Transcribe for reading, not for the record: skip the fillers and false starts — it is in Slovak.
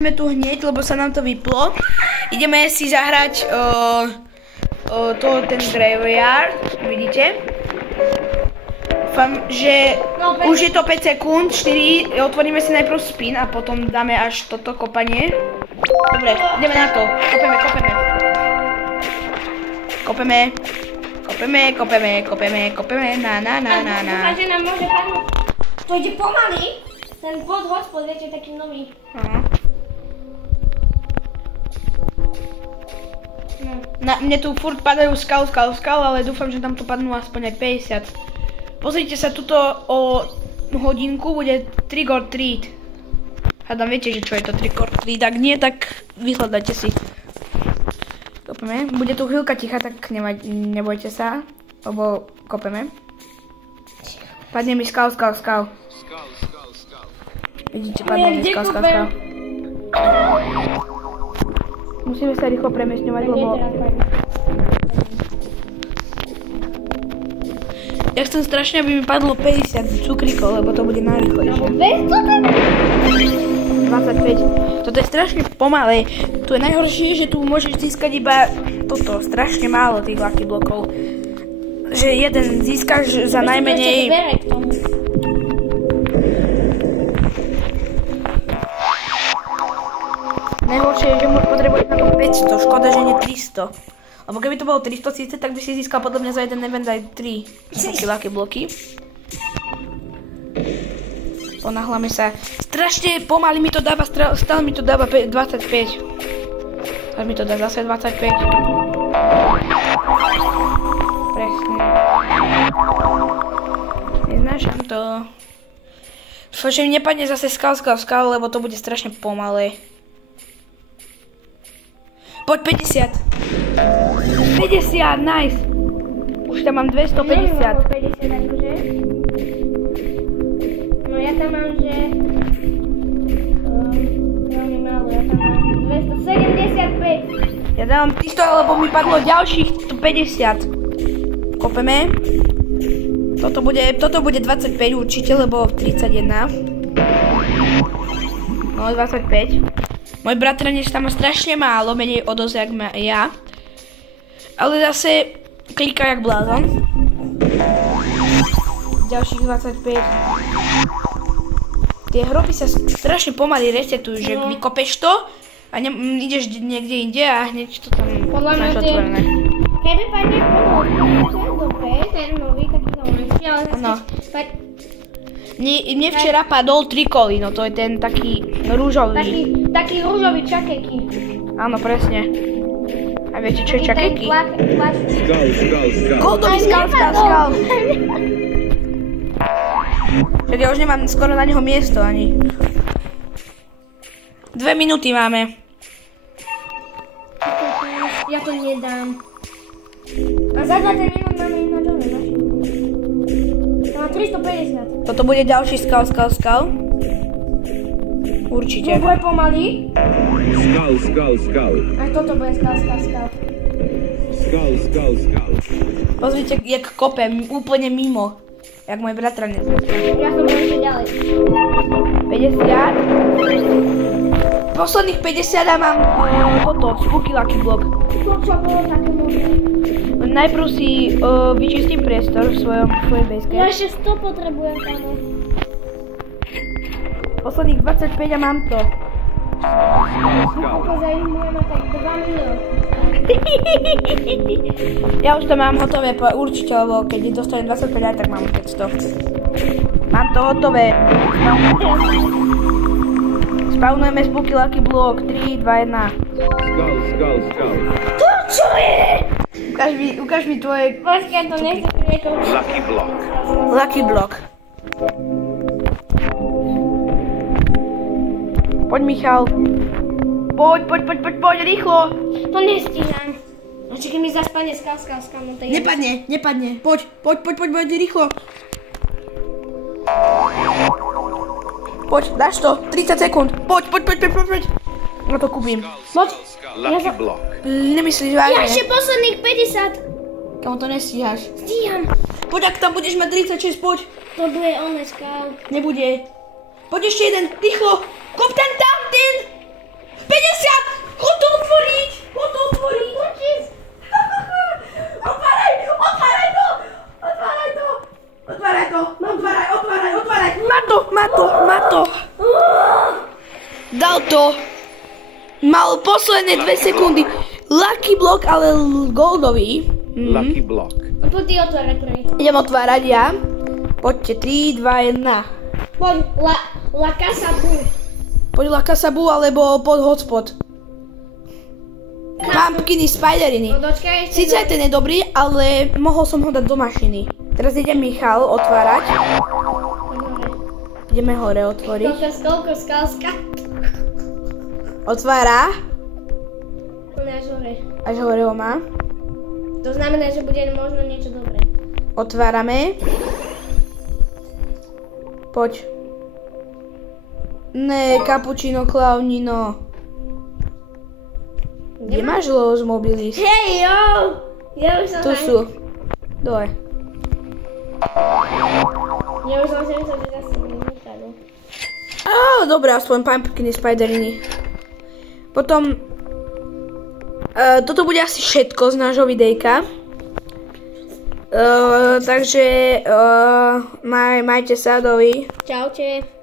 Ideme tu hneď, lebo sa nám to vyplo. Ideme si zahrať ten graveyard, vidíte? Dúfam, že už je to 5 sekúnd, 4, otvoríme si najprv spin a potom dáme až toto kopanie. Dobre, ideme na to, kopeme, na. Dúfam, že nám môže padnúť. To ide pomaly, ten bod hospod, viete, taký nový. Mne tu furt padajú skal, ale dúfam, že tam tu padnú aspoň aj 50. Pozrite sa, tuto o hodinku bude trick or treat. Hádam, viete, že čo je to trick or treat, ak nie, tak vyhľadajte si. Kopeme, bude tu chvíľka ticha, tak nebojte sa, lebo kopeme. Padne mi skal. Vidíte, padne mi skal. Musíme sa rýchlo premiestňovať, lebo... Ja chcem strašne, aby mi padlo 50 cukríkov, lebo to bude najrýchlejšie. 25. Toto je strašne pomalé. Tu je najhoršie, že tu môžeš získať iba toto, strašne málo tých lucky blokov. Že jeden získaš za najmenej... Najhoršie je, že potrebuješ na to 500, škoda, že nie 300. Lebo keby to bolo 300 síce, tak by si získal podľa mňa za jeden event aj 3 lucky bloky. Ponáhľame sa. Strašne pomaly mi to dáva, stále mi to dáva 25. Až mi to dá zase 25. Presne. Neznášam to. Dúfam, že mi nepadne zase skal, lebo to bude strašne pomalé. Poď 50. 50, nice. Už tam mám 250. Akože. No ja tam mám, že... veľmi málo, ja tam mám 275. Ja dávam 300, lebo mi padlo ďalších 50. Kopeme. Toto bude 25 určite, lebo 31. No, 25. Môj bratranec tam má strašne málo, menej o dosť, jak má ja. Ale zase kliká jak blázon. Ďalších 25. Tie hroby sa strašne pomaly resetujú, že vykopeš to a ideš niekde inde a hneď to tam máš otvorené. Keby padne dobre, ten nový, taký nový, ale zase... Mne včera padol trikoli, no to je ten taký rúžový. Taký rúžový čakeky. Áno, presne. A viete, čo je čakeky? Skal. Goldový skal. Však ja už nemám skoro na neho miesto ani. 2 minúty máme. Ja to nedám. A za 2 minút máme na dole, naši. To má 350. Toto bude ďalší skal. Určite. To bude pomaly. Skal. Aj toto bude skal. Skal. Pozrite, jak kopem, úplne mimo. Jak môj bratranec. Ja som ešte ďalej. 50. Posledných 50 a mám toto, spooky lucky block. Čo bolo také možné? Najprv si vyčistím priestor v svojej baseke. Ja ešte 100 potrebujem, kámo. Posledných 25 a mám to. Ako zaujímujeme tak 2 minút. Ja už to mám hotové, určite, lebo keď dostanem 25 aj tak mám 500. Mám to hotové. Spawnujeme spooky lucky block. 3, 2, 1. Skal. To čo je? Ukáž mi tvoje... Počkaj, to nechcem niekoho. Lucky block. Poď, Michal. Poď, rýchlo. To nestíham. Oči, keď mi zaspadne skal, no to je... Nepadne. Poď, rýchlo. Poď, dáš to. 30 sekúnd. Poď. No to kúpim. Poď. Lucky block. Nemyslíš Ja vážne? ešte posledných 50. Kamo to nestíhaš. Stíham. Poď, ak tam budeš mať 36, poď. To bude on skal. Nebude. Poď ešte jeden, rýchlo. Kop ten tam. Dal to. Mal posledné 2 sekundy. Lucky block, ale goldový. Lucky block. Poď ty otvárať prvý. Idem otvárať ja. Poďte, 3, 2, 1. Poď, La Casa Bu. Poď La Casa Bu, alebo pod hotspot. Pumpkiny, spideriny. No dočkaj ešte. Sice aj ten je dobrý, ale mohol som ho dať do mašiny. Teraz ide Michal otvárať. Ideme hore otvoriť. Koľko skalska. Otvára. Až hore. Až hore ho má. To znamená, že bude možno niečo dobré. Otvárame. Poď. Ne, cappuccino klaunino. Kde máš Los Mobilis? Hej, jo! Ja už som Tu sú. Dole. Ja už som si myslel, že zase nechádol. Dobre, aspoň pumpkiny, spideriny. Potom toto bude asi všetko z nášho videjka. Takže majte sa, dovi. Čaute.